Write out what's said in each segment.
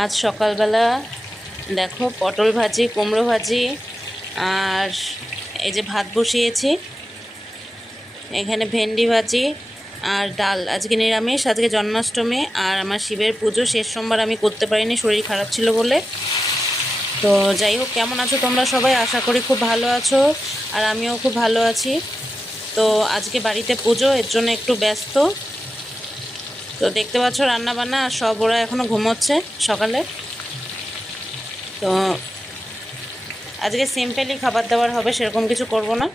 আজ সকালবেলা দেখো পটল ভাজি, কুমড়ো ভাজি আর এই যে ভাত বসিয়েছি, এখানে ভেন্ডি ভাজি আর ডাল। আজকে নিরামিষ, আজকে জন্মাষ্টমী আর আমার শিবের পুজো। শেষ সোমবার আমি করতে পারিনি, শরীর খারাপ ছিল বলে। তো যাই হোক, কেমন আছো তোমরা সবাই? আশা করি খুব ভালো আছো, আর আমিও খুব ভালো আছি। তো আজকে বাড়িতে পুজো, এর জন্য একটু ব্যস্ত। তো দেখতে পাচ্ছ রান্না বান্না আর সব, ওরা এখনও ঘুমোচ্ছে সকালে। তো আজকে সিম্পলি খাবার দাবার হবে, সেরকম কিছু করব না।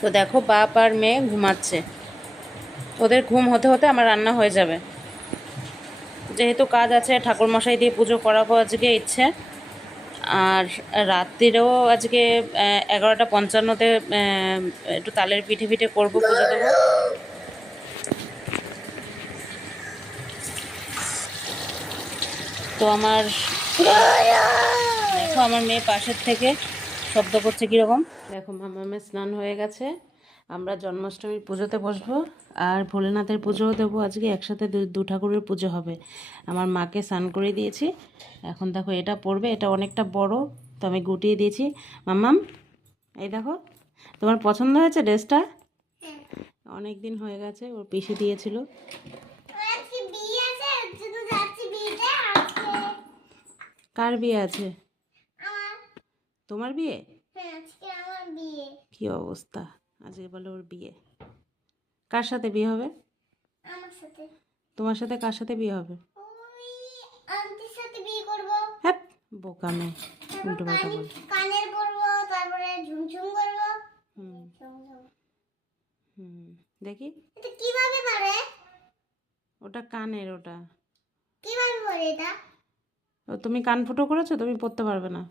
তো দেখো বাপ আর মেয়ে ঘুমাচ্ছে, ওদের ঘুম হতে হতে আমার রান্না হয়ে যাবে। যেহেতু কাজ আছে, ঠাকুরমশাই দিয়ে পুজো করাবো আজকে ইচ্ছে। আর রাত্রিরেও আজকে 11:55-তে একটু তালের পিঠে পিঠে করবো, পুজো দেবো। তো আমার দেখো, আমার মেয়ে পাশের থেকে শব্দ করছে কীরকম। দেখো মামামের স্নান হয়ে গেছে, আমরা জন্মাষ্টমীর পুজোতে বসবো আর ভোলেনাথের পুজোও দেবো। আজকে একসাথে দু ঠাকুরের পুজো হবে। আমার মাকে স্নান করে দিয়েছি, এখন দেখো এটা পরবে, এটা অনেকটা বড়, তো আমি গুটিয়ে দিয়েছি। মাম্মাম, এই দেখো, তোমার পছন্দ হয়েছে ড্রেসটা? অনেক দিন হয়ে গেছে, ওর পিসি দিয়েছিল। কার বিয়ে আছে? তোমার বিয়ে? কি অবস্থা, আজকে বলে ওর বিয়ে। কার সাথে বিয়ে হবে? আমার সাথে। তোমার সাথে কার সাথে বিয়ে হবে? ওই আন্টির সাথে বিয়ে করব। হ্যাঁ, বোকা মেয়ে, উল্টো পাল্টা বল। কানের করব, তারপরে ঝুমঝুম করব। দেখি এটা কিভাবে পারে। ওটা কানের, ওটা কিভাবে পরে এটা? তুমি কান ফুটো করেছো, তুমি পড়তে পারবে না।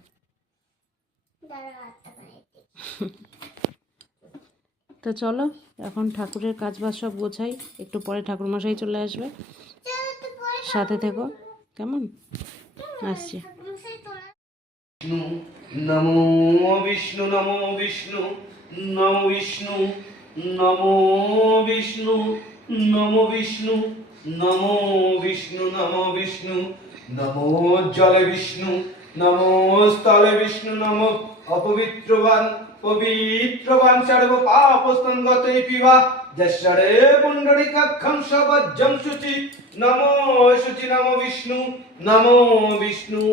তো চলো এখন ঠাকুরের কাজ বাজ সব গোছাই, একটু পরে ঠাকুরমশাই চলে আসবে, সাথে থেকো কেমন। আসছি। নমো বিষ্ণু নমো বিষ্ণু নমো বিষ্ণু নমো বিষ্ণু নমো বিষ্ণু নমো বিষ্ণু নমো বিষ্ণু নমো জলে বিষ্ণু নমো স্থলে বিষ্ণু নমো অপবিত্রবান পবিত্রবান সর্ব পাপস্থান গতৈ পিবা যশ্বরে পুণ্ডরিকাক্ষং সবজ্জং শুচি নমো শুচি নমো বিষ্ণু নমো বিষ্ণু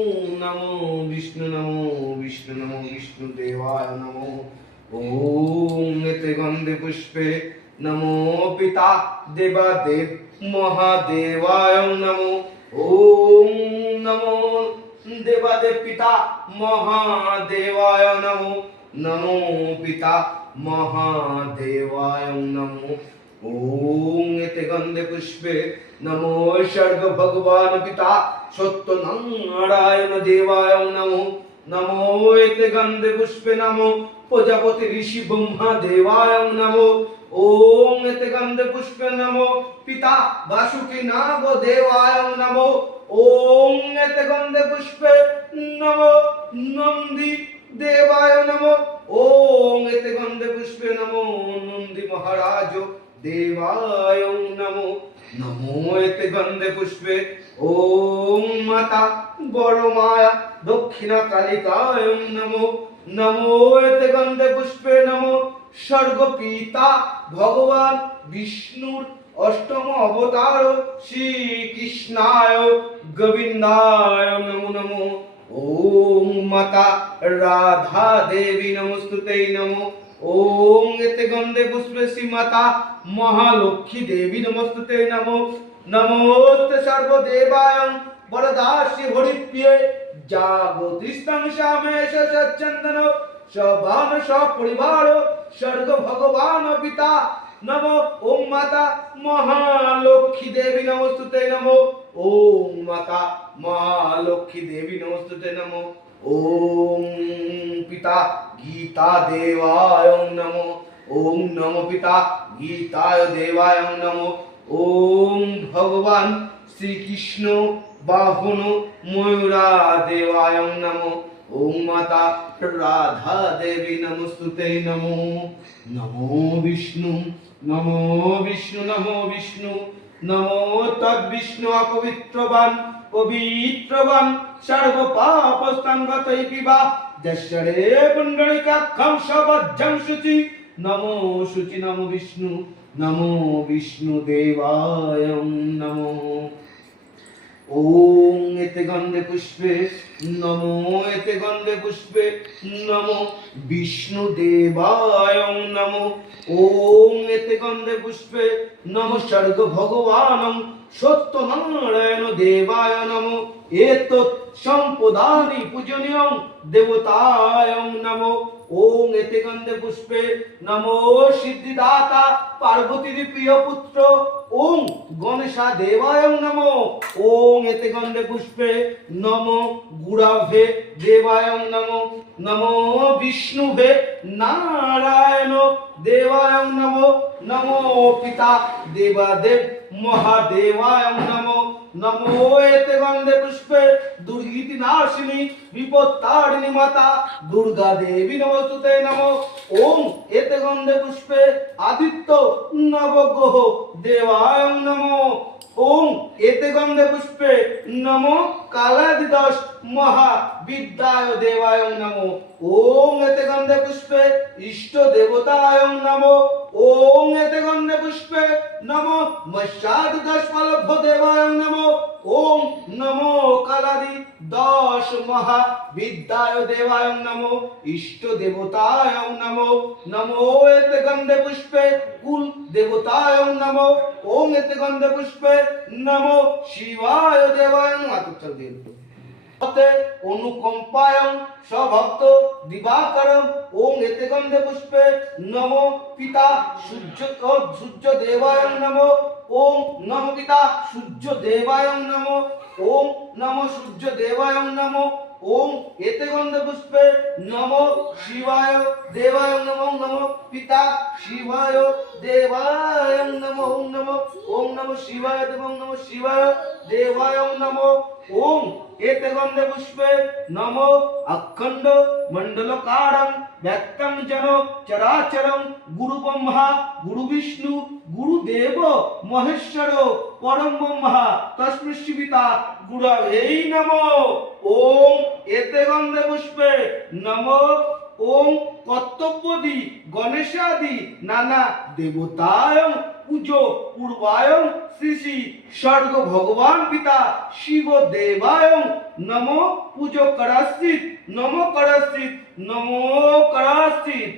নমো বিষ্ণু নমো বিষ্ণু নমো বিষ্ণু দেবায় নমো ওম এতে গন্ধে পুষ্পে নমো পিতা দেবাদেব মহাদেবায় নমো ওম নমো দেবাদেব পিতা মহাদেবায় নমো নমো পিতা মহাদেবায় নমো ওম এতে গন্ধে পুষ্পে নমো স্বর্গ ভগবান পিতা সত্য নারায়ণ দেবায় নমো নমো এতে গন্ধে পুষ্পে নমো প্রজাপতি ঋষি ব্রহ্মা দেবায় নমো ওম এতে গন্ধে পুষ্পে নমো পিতা বাসুকি নাগ দেবায় নমো ওম এতে গন্ধে পুষ্পে নমো নন্দী দেবায় নমো ওম এতে গন্ধে পুষ্পে নমো নন্দী মহারাজ দেবায় নমো নমো এতে গন্ধে পুষ্পে ওম মাতা বড় মায়া দক্ষিণা কালিকায় নমো নমো এতে গন্ধে পুষ্পে নমো স্বর্গ পিতা ভগবান বিষ্ণুর অষ্টম অবতার শ্রী কৃষ্ণায় গোবিন্দায় নমো নমো ওম মাতা রাধা দেবী নমস্তুতে নমো ওম এতে গন্ধে পুষ্পে শ্রী মাতা মহালক্ষ্মী দেবী নমস্তুতে নমো নমোস্তে সর্বদেবায় বরদাসী হরিপ্রিয়ে জাগতিস্তং শ্যামেশ সচ্চন্দন সবান সপরিবার স্বর্গ ভগবান পিতা নমো ওম মাতা মহালক্ষ্মী দেবী নমস্তুতে নমো ওম মাতা মহালক্ষ্মী দেবী নমস্তুতে নমো ওম পিতা গীতা দেবায় নমো ওম নমো পিতা গীতায় দেবায় নমো ওম ভগবান শ্রীকৃষ্ণ বাহন ময়ূরা দেবায় নমো ওম মাতা রাধা দেবী নমস্তুতে নমো নমো বিষ্ণু নমো বিষ্ণু নমো বিষ্ণু নমো তদ্বিষ্ণু অপবিত্রবান পবিত্রবান সর্ব পাপস্তান গতৈ পিবা যশ্বরে পুণ্ডরিকাক্ষং সবজ্জং শুচি নমো শুচি নমো বিষ্ণু দেবায় নমো। ওং এতে গন্ধে পুষ্পে নমো এতে গন্ধে পুষ্পে নমো বিষ্ণু দেবায় নমো। ওং এতে গন্ধে পুষ্পে নমো স্বর্গ ভগবানং সত্যনারায়ণ দেবায় নমো। এতৎ সম্পদানি পূজনীয়ং দেবতায় নমো। ওং এতে গন্ধে পুষ্পে নমো সিদ্ধিদাতা পার্বতীর প্রিয় পুত্র ওং গণেশা দেবায় নমো। ওং এতে গন্ধে পুষ্পে নমো গুড়াভে দেবায় নমো। নমো বিষ্ণুভে নারায়ণ দেবায় নমো। নমো পিতা দেবাদেব মহাদেবায় নমো। নমো এতে গন্ধে পুষ্পে দুর্গীতি নাশিনী বিপত্তারিণী মাতা দুর্গা দেবী নমস্তুতে নমো। ওং এতে গন্ধে পুষ্পে আদিত্য নবগ্রহ দেবায় নমো। ওং এতে গন্ধে পুষ্পে নমো কালাদিদশ মহাবিদ্যায় দেবায় নমো। ওং এতে গন্ধে পুষ্পে ইষ্ট দেবতায় নমো। ওং এতে গন্ধে পুষ্পে নমো মৎস্যাদশ ফলভ্য দেবায় নমো। ওং নমো কালাদি দশ মহাবিদ্যায় দেবায় নমো ইষ্ট দেবতায় নমো। নমো এতে গন্ধে পুষ্পে কুল দেবতায় নমো। ওং এতে গন্ধে পুষ্পে নমো শিবায় দেবায় মাতুচল দেব অনুকম্পায়ং স্বভক্ত দিবাকরম। ওং এতে গন্ধে পুষ্পে নমো পিতা সূর্য দেবায় নমো। ওং নমো পিতা সূর্য দেবায় নমো। ওং নমো সূর্য দেবায় নমো। ওং এতে গন্ধে পুষ্পে নমো শিবায় দেবায় নমো। নমো পিতা শিবায় দেবায় নমো। ওং নমো শিবায় দেব নমো শিবায় দেবায় নমো। ওং এতে গন্ধে পুষ্পে নমো অখণ্ড মণ্ডলকারং ব্যক্তং জন চরাচরং গুরু ব্রহ্মা গুরু বিষ্ণু গুরুদেব মহেশ্বর পরম ব্রহ্মা তস্মৈ শ্রী পিতা গুরবে নমো। ওং এতে গন্ধে পুষ্পে নমো ওং কর্তব্যদি গণেশাদি নানা দেবতায় পুজো পূর্বায় শ্রী শ্রী স্বর্গ ভগবান পিতা শিব দেবায় নমো পুজো করশ্চিত নমো করশ্চিত নমো করশ্চিত।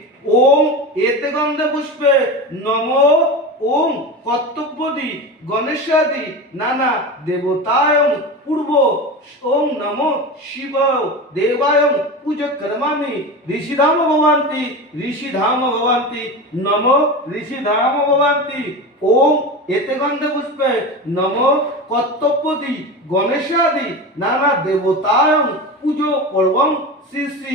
ওং এতে গন্ধে পুষ্পে নমো ওং কর্তব্যদি গণেশাদি নানা দেবতায় পূর্ব ওং নমো শিব দেবায় পূজো কর্মামি ঋষিধাম ভবন্তি নমো ঋষিধাম ভবন্তি। ওং এতে গন্ধে পুষ্পে নমো কর্তব্যদি গণেশাদি নানা দেবতায় পূজো পর্বং শ্রী শ্রী